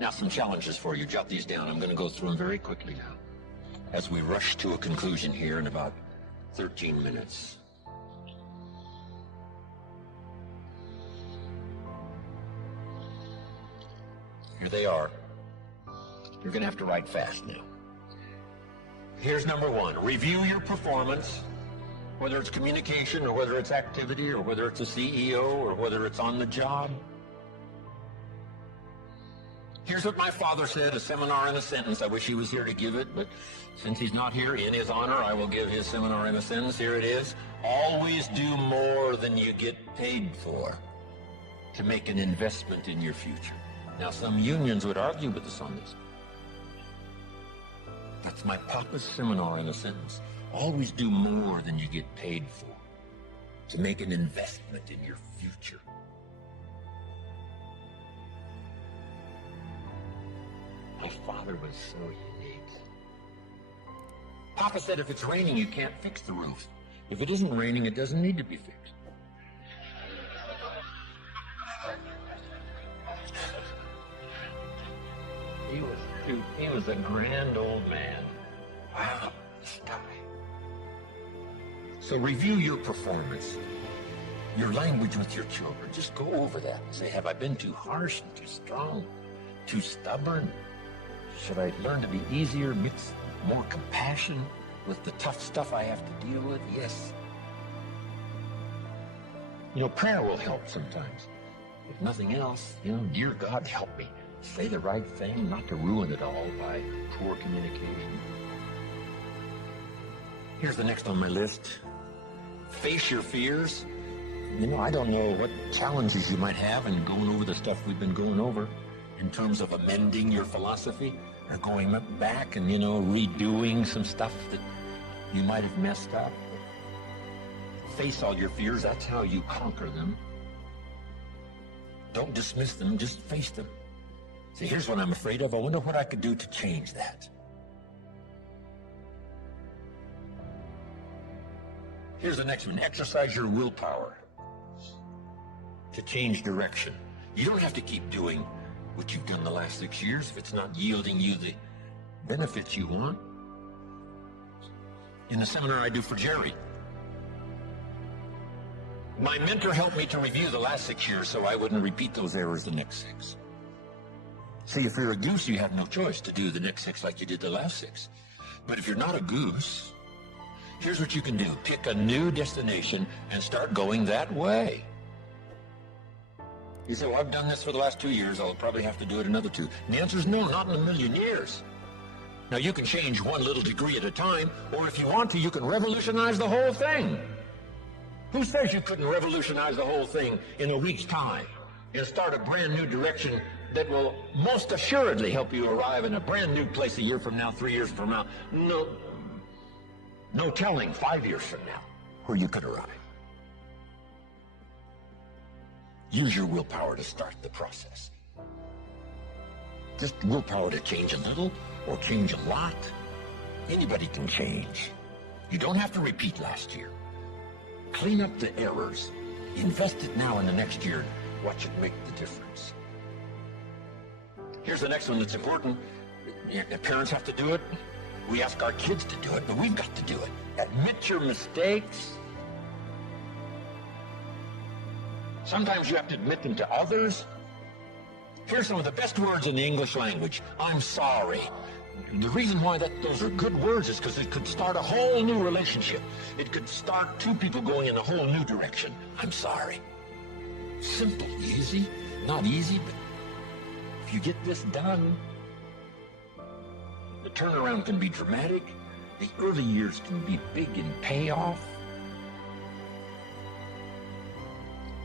Now, some challenges for you. Jot these down. I'm going to go through them very quickly now, as we rush to a conclusion here in about 13 minutes. Here they are. You're going to have to write fast now. Here's number one. Review your performance, whether it's communication or whether it's activity or whether it's a CEO or whether it's on the job. Here's what my father said, a seminar in a sentence. I wish he was here to give it, but since he's not here, in his honor, I will give his seminar in a sentence. Here it is. Always do more than you get paid for to make an investment in your future. Now, some unions would argue with us on this. That's my papa's seminar in a sentence. Always do more than you get paid for to make an investment in your future. My father was so unique. Papa said if it's raining, you can't fix the roof. If it isn't raining, it doesn't need to be fixed. He was a grand old man. Wow, this guy. So review your performance, your language with your children. Just go over that and say, have I been too harsh and too strong, too stubborn? Should I learn to be easier, mix more compassion with the tough stuff I have to deal with? Yes. You know, prayer will help sometimes. If nothing else, dear God, help me. Say the right thing, not to ruin it all by poor communication. Here's the next on my list. Face your fears. I don't know what challenges you might have in going over the stuff we've been going over in terms of amending your philosophy or going back and, redoing some stuff that you might have messed up. Face all your fears. That's how you conquer them. Don't dismiss them. Just face them. See, here's what I'm afraid of. I wonder what I could do to change that. Here's the next one. Exercise your willpower to change direction. You don't have to keep doing what you've done the last 6 years if it's not yielding you the benefits you want. In the seminar I do for Jerry, my mentor helped me to review the last 6 years so I wouldn't repeat those errors the next 6. See, if you're a goose, you have no choice to do the next 6 like you did the last 6. But if you're not a goose, here's what you can do. Pick a new destination and start going that way. You say, well, I've done this for the last 2 years. I'll probably have to do it another 2. And the answer is no, not in a million years. Now, you can change one little degree at a time, or if you want to, you can revolutionize the whole thing. Who says you couldn't revolutionize the whole thing in a week's time and start a brand new direction that will most assuredly help you arrive in a brand new place a year from now, 3 years from now? No telling 5 years from now where you could arrive. Use your willpower to start the process. Just willpower to change a little or change a lot. Anybody can change. You don't have to repeat last year. Clean up the errors. Invest it now in the next year. Watch it make the difference. Here's the next one that's important. Parents have to do it. We ask our kids to do it, but we've got to do it. Admit your mistakes. Sometimes you have to admit them to others. Here's some of the best words in the English language. I'm sorry. The reason why those are good words is because it could start a whole new relationship. It could start 2 people going in a whole new direction. I'm sorry. Simple, easy. Not easy, but if you get this done, the turnaround can be dramatic. The early years can be big in payoff.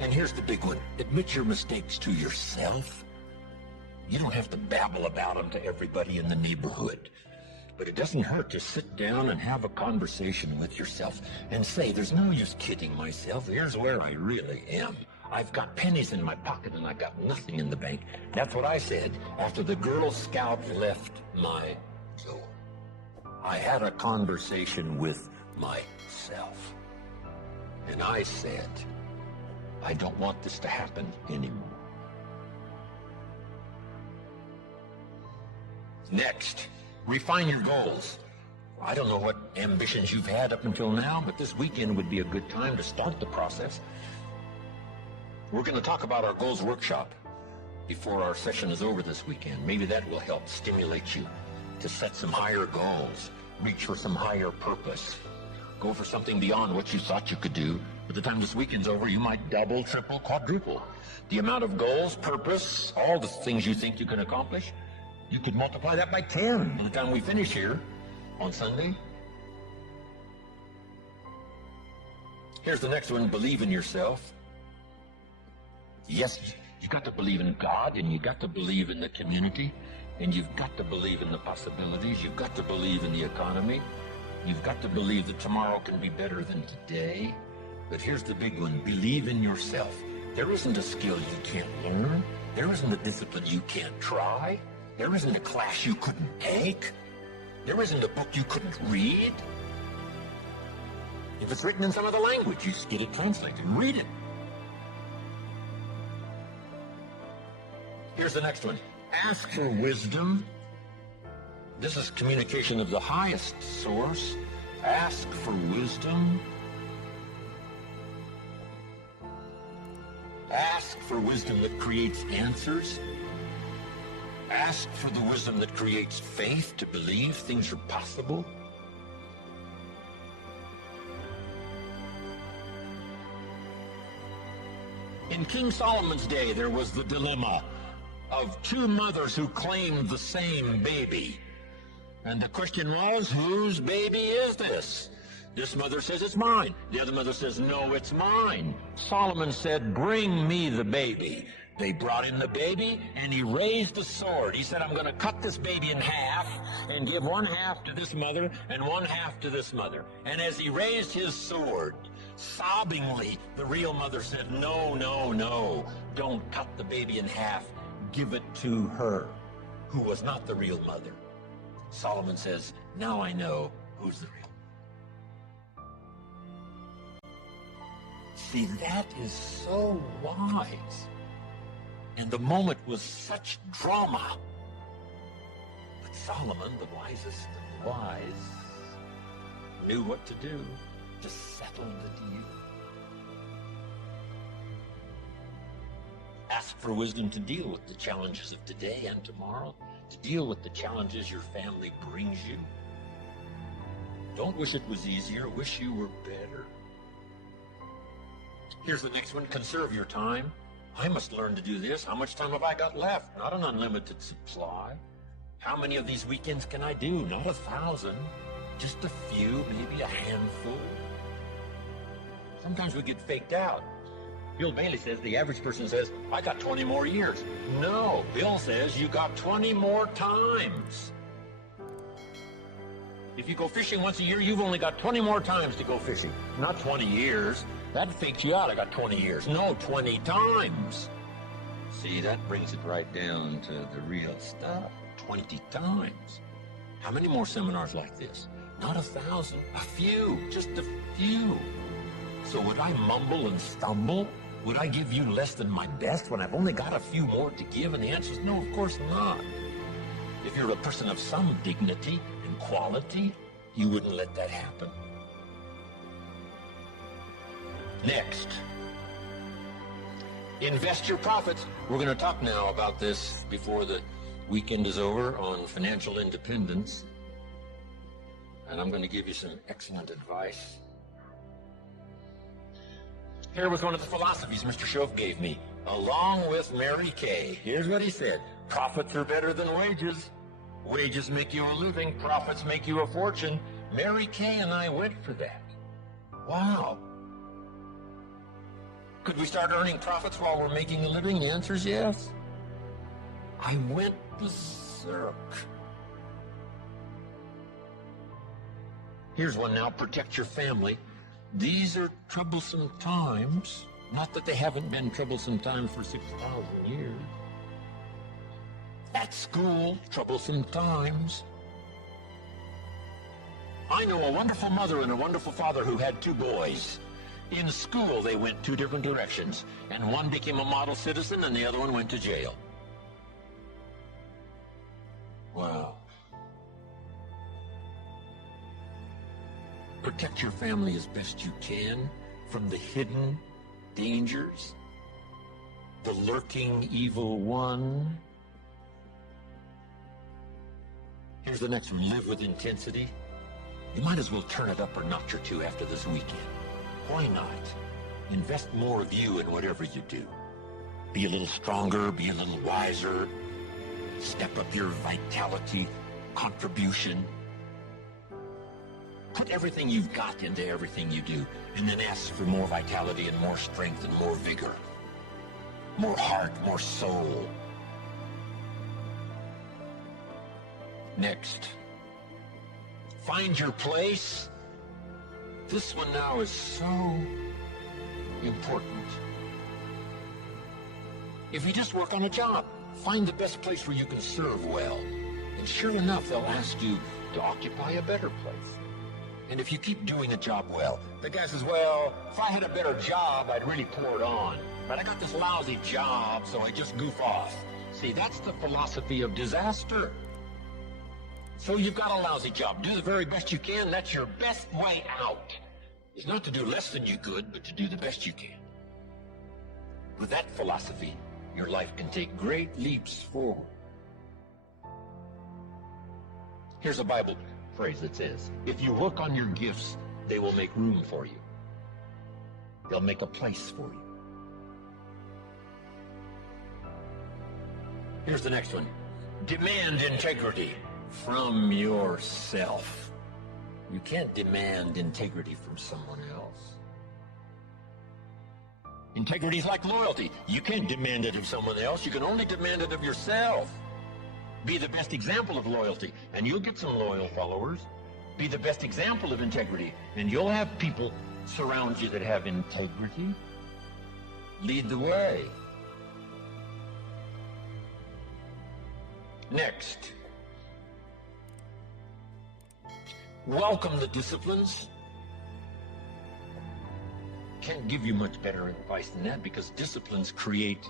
And here's the big one. Admit your mistakes to yourself. You don't have to babble about them to everybody in the neighborhood. But it doesn't hurt to sit down and have a conversation with yourself and say, there's no use kidding myself. Here's where I really am. I've got pennies in my pocket and I got nothing in the bank. That's what I said after the Girl Scout left my door. I had a conversation with myself. And I said, I don't want this to happen anymore. Next, refine your goals. I don't know what ambitions you've had up until now, but this weekend would be a good time to start the process. We're going to talk about our goals workshop before our session is over this weekend. Maybe that will help stimulate you to set some higher goals, reach for some higher purpose, go for something beyond what you thought you could do. By the time this weekend's over, you might double, triple, quadruple the amount of goals, purpose, all the things you think you can accomplish. You could multiply that by 10 by the time we finish here on Sunday. Here's the next one: believe in yourself. Yes, you got to believe in God, and you got to believe in the community, and you've got to believe in the possibilities. You've got to believe in the economy. You've got to believe that tomorrow can be better than today. But here's the big one: believe in yourself. There isn't a skill you can't learn. There isn't a discipline you can't try. There isn't a class you couldn't take. There isn't a book you couldn't read. If it's written in some other language, you just get it translated and read it. Here's the next one. Ask for wisdom. This is communication of the highest source. Ask for wisdom. Ask for wisdom that creates answers. Ask for the wisdom that creates faith to believe things are possible. In King Solomon's day, there was the dilemma of two mothers who claimed the same baby. And the question was, whose baby is this? This mother says, it's mine. The other mother says, no, it's mine. Solomon said, bring me the baby. They brought in the baby, and he raised the sword. He said, I'm going to cut this baby in half and give one half to this mother and one half to this mother. And as he raised his sword, sobbingly, the real mother said, no, no, no, don't cut the baby in half. Give it to her, who was not the real mother. Solomon says, now I know who's the real. See, that is so wise. And the moment was such drama. But Solomon, the wisest of the wise, knew what to do to settle the deal. Ask for wisdom to deal with the challenges of today and tomorrow, to deal with the challenges your family brings you. Don't wish it was easier, wish you were better. Here's the next one: conserve your time. I must learn to do this. How much time have I got left? Not an unlimited supply. How many of these weekends can I do? Not 1,000. Just a few, maybe a handful. Sometimes we get faked out. Bill Bailey says, the average person says, I got 20 more years. No, Bill says you got 20 more times. If you go fishing once a year, you've only got 20 more times to go fishing. Not 20 years. That fakes you out. I got 20 years. No, 20 times. See, that brings it right down to the real stuff. 20 times. How many more seminars like this? Not 1,000. A few. Just a few. So would I mumble and stumble? Would I give you less than my best when I've only got a few more to give? And the answer is no, of course not. If you're a person of some dignity and quality, you wouldn't let that happen. Next, invest your profits. We're going to talk now about this before the weekend is over on financial independence. And I'm going to give you some excellent advice. Here was one of the philosophies Mr. Shoaff gave me, along with Mary Kay. Here's what he said: profits are better than wages. Wages make you a living. Profits make you a fortune. Mary Kay and I went for that. Wow. Could we start earning profits while we're making a living? The answer is yes. I went berserk. Here's one now: protect your family. These are troublesome times. Not that they haven't been troublesome times for 6,000 years. At school, troublesome times. I know a wonderful mother and a wonderful father who had two boys. In school, they went two different directions, and one became a model citizen and the other one went to jail. Wow. Protect your family as best you can from the hidden dangers, the lurking evil one. Here's the next one. Live with intensity. You might as well turn it up a notch or two after this weekend. Why not? Invest more of you in whatever you do. Be a little stronger, be a little wiser. Step up your vitality, contribution. Put everything you've got into everything you do, and then ask for more vitality and more strength and more vigor. More heart, more soul. Next, find your place. This one now is so important. If you just work on a job, find the best place where you can serve well. And sure enough, they'll ask you to occupy a better place. And if you keep doing a job well, the guy says, well, if I had a better job, I'd really pour it on. But I got this lousy job, so I just goof off. See, that's the philosophy of disaster. So you've got a lousy job. Do the very best you can. That's your best way out. It's not to do less than you could, but to do the best you can. With that philosophy, your life can take great leaps forward. Here's a Bible phrase that says, if you work on your gifts, they will make room for you. They'll make a place for you. Here's the next one. Demand integrity from yourself. You can't demand integrity from someone else. Integrity is like loyalty. You can't demand it of someone else. You can only demand it of yourself. Be the best example of loyalty, and you'll get some loyal followers. Be the best example of integrity, and you'll have people surround you that have integrity. Lead the way. Next, welcome the disciplines. Can't give you much better advice than that, because disciplines create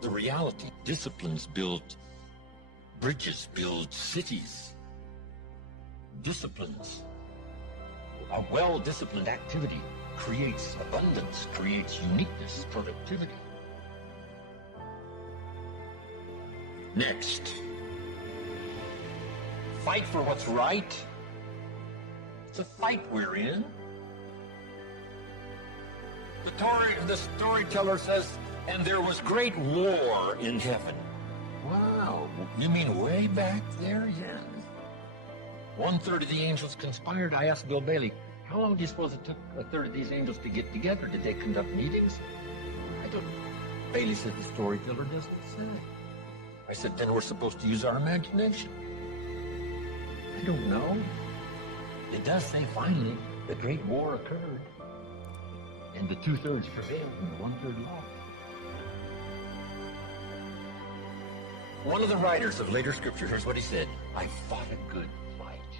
the reality. Disciplines build bridges, build cities. Disciplines. A well-disciplined activity creates abundance, creates uniqueness, productivity. Next, fight for what's right. It's a fight we're in. The storyteller says, and there was great war in heaven. Wow, you mean way back there? Yeah. 1/3 of the angels conspired. I asked Bill Bailey, how long do you suppose it took 1/3 of these angels to get together? Did they conduct meetings? I don't know. Bailey said the storyteller doesn't say. I said, then we're supposed to use our imagination. I don't know. It does say finally the great war occurred, and the 2/3 prevailed and the 1/3 lost. One of the writers of later scripture, here's what he said: I fought a good fight.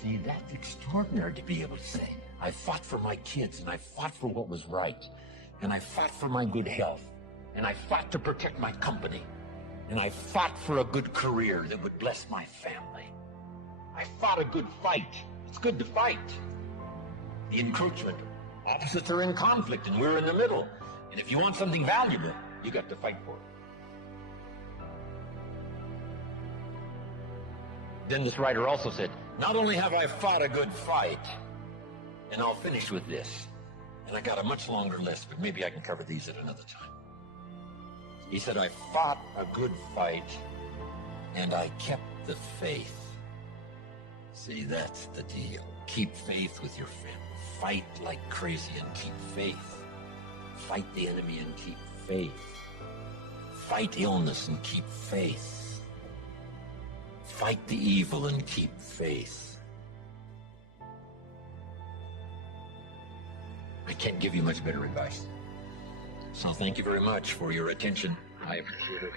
See, that's extraordinary to be able to say. I fought for my kids, and I fought for what was right, and I fought for my good health, and I fought to protect my company, and I fought for a good career that would bless my family. I fought a good fight. It's good to fight. The encroachment. Opposites are in conflict, and we're in the middle. And if you want something valuable, you got to fight for it. Then this writer also said, not only have I fought a good fight, and I'll finish with this, and I got a much longer list, but maybe I can cover these at another time. He said, I fought a good fight, and I kept the faith. See, that's the deal. Keep faith with your family. Fight like crazy and keep faith. Fight the enemy and keep faith. Fight illness and keep faith. Fight the evil and keep faith. I can't give you much better advice. So thank you very much for your attention. I appreciate it.